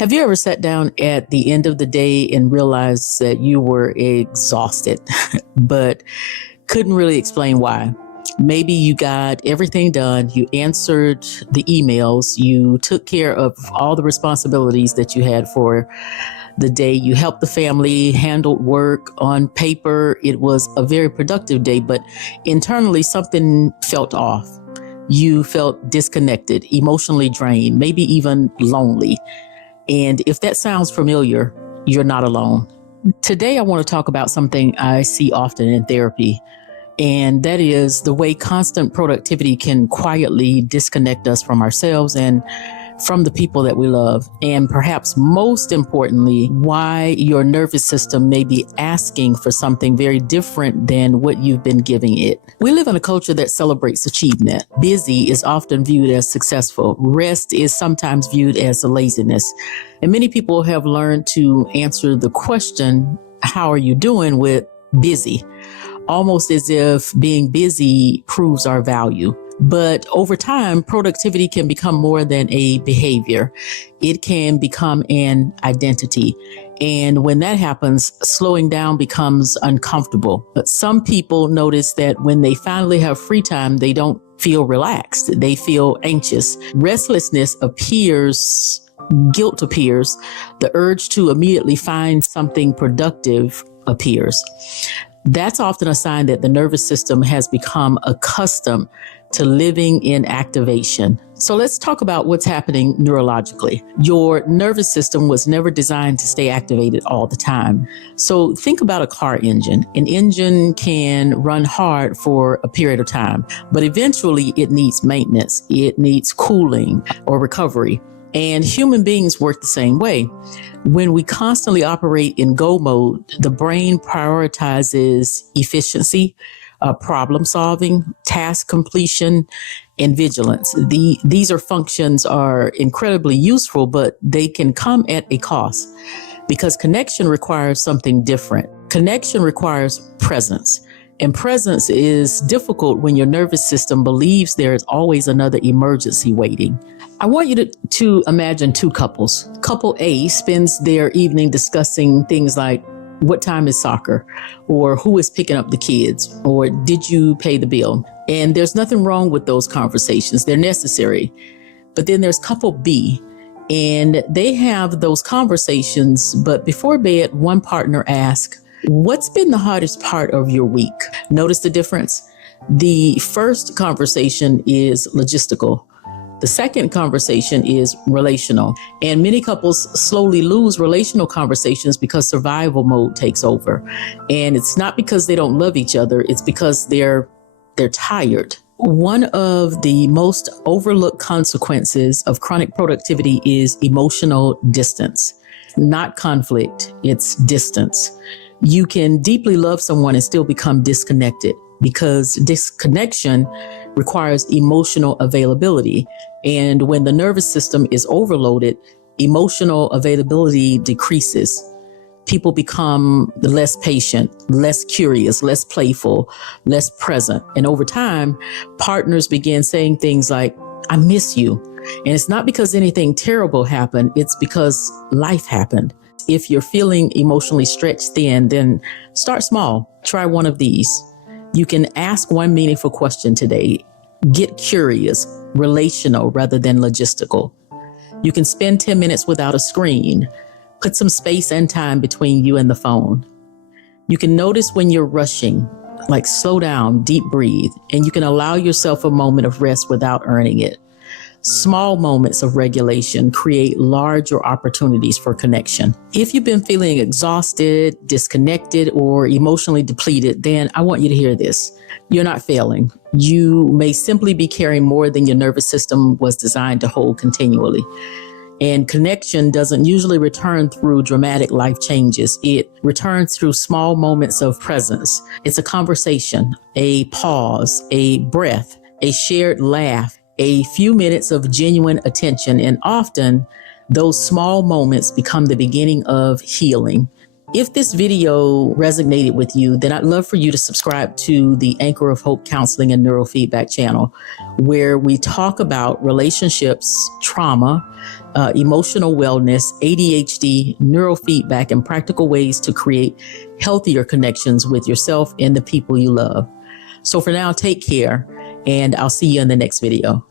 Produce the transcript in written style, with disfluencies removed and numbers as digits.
Have you ever sat down at the end of the day and realized that you were exhausted, but couldn't really explain why? Maybe you got everything done. You answered the emails. You took care of all the responsibilities that you had for the day. You helped the family, handled work. On paper, it was a very productive day, but internally something felt off. You felt disconnected, emotionally drained, maybe even lonely. And if that sounds familiar, you're not alone. Today, I want to talk about something I see often in therapy, and that is the way constant productivity can quietly disconnect us from ourselves and from the people that we love. And perhaps most importantly, why your nervous system may be asking for something very different than what you've been giving it. We live in a culture that celebrates achievement. Busy is often viewed as successful. Rest is sometimes viewed as a laziness. And many people have learned to answer the question, how are you doing, with busy, almost as if being busy proves our value. But over time, productivity can become more than a behavior. It can become an identity. And when that happens, slowing down becomes uncomfortable. But some people notice that when they finally have free time, they don't feel relaxed. They feel anxious. Restlessness appears, guilt appears, the urge to immediately find something productive appears. That's often a sign that the nervous system has become accustomed to living in activation. So let's talk about what's happening neurologically. Your nervous system was never designed to stay activated all the time. So think about a car engine. An engine can run hard for a period of time, but eventually it needs maintenance. It needs cooling or recovery. And human beings work the same way. When we constantly operate in go mode, the brain prioritizes efficiency, problem solving, task completion, and vigilance. These functions are incredibly useful, but they can come at a cost because connection requires something different. Connection requires presence. And presence is difficult when your nervous system believes there is always another emergency waiting. I want you to imagine two couples. Couple A spends their evening discussing things like, what time is soccer? Or who is picking up the kids? Or did you pay the bill? And there's nothing wrong with those conversations. They're necessary. But then there's couple B, and they have those conversations, but before bed, one partner asks, what's been the hardest part of your week? Notice the difference? The first conversation is logistical. The second conversation is relational. And many couples slowly lose relational conversations because survival mode takes over. And it's not because they don't love each other, it's because they're tired. One of the most overlooked consequences of chronic productivity is emotional distance. Not conflict, it's distance. You can deeply love someone and still become disconnected because disconnection requires emotional availability. And when the nervous system is overloaded, emotional availability decreases. People become less patient, less curious, less playful, less present. And over time, partners begin saying things like, I miss you. And it's not because anything terrible happened, it's because life happened. If you're feeling emotionally stretched thin, then start small. Try one of these. You can ask one meaningful question today. Get curious, relational rather than logistical. You can spend 10 minutes without a screen. Put some space and time between you and the phone. You can notice when you're rushing, like slow down, deep breathe, and you can allow yourself a moment of rest without earning it. Small moments of regulation create larger opportunities for connection. If you've been feeling exhausted, disconnected, or emotionally depleted, then I want you to hear this. You're not failing. You may simply be carrying more than your nervous system was designed to hold continually. And connection doesn't usually return through dramatic life changes. It returns through small moments of presence. It's a conversation, a pause, a breath, a shared laugh, a few minutes of genuine attention. And often those small moments become the beginning of healing. If this video resonated with you, then I'd love for you to subscribe to the Anchor of Hope Counseling and Neurofeedback channel, where we talk about relationships, trauma, emotional wellness, ADHD, neurofeedback, and practical ways to create healthier connections with yourself and the people you love. So for now, take care, and I'll see you in the next video.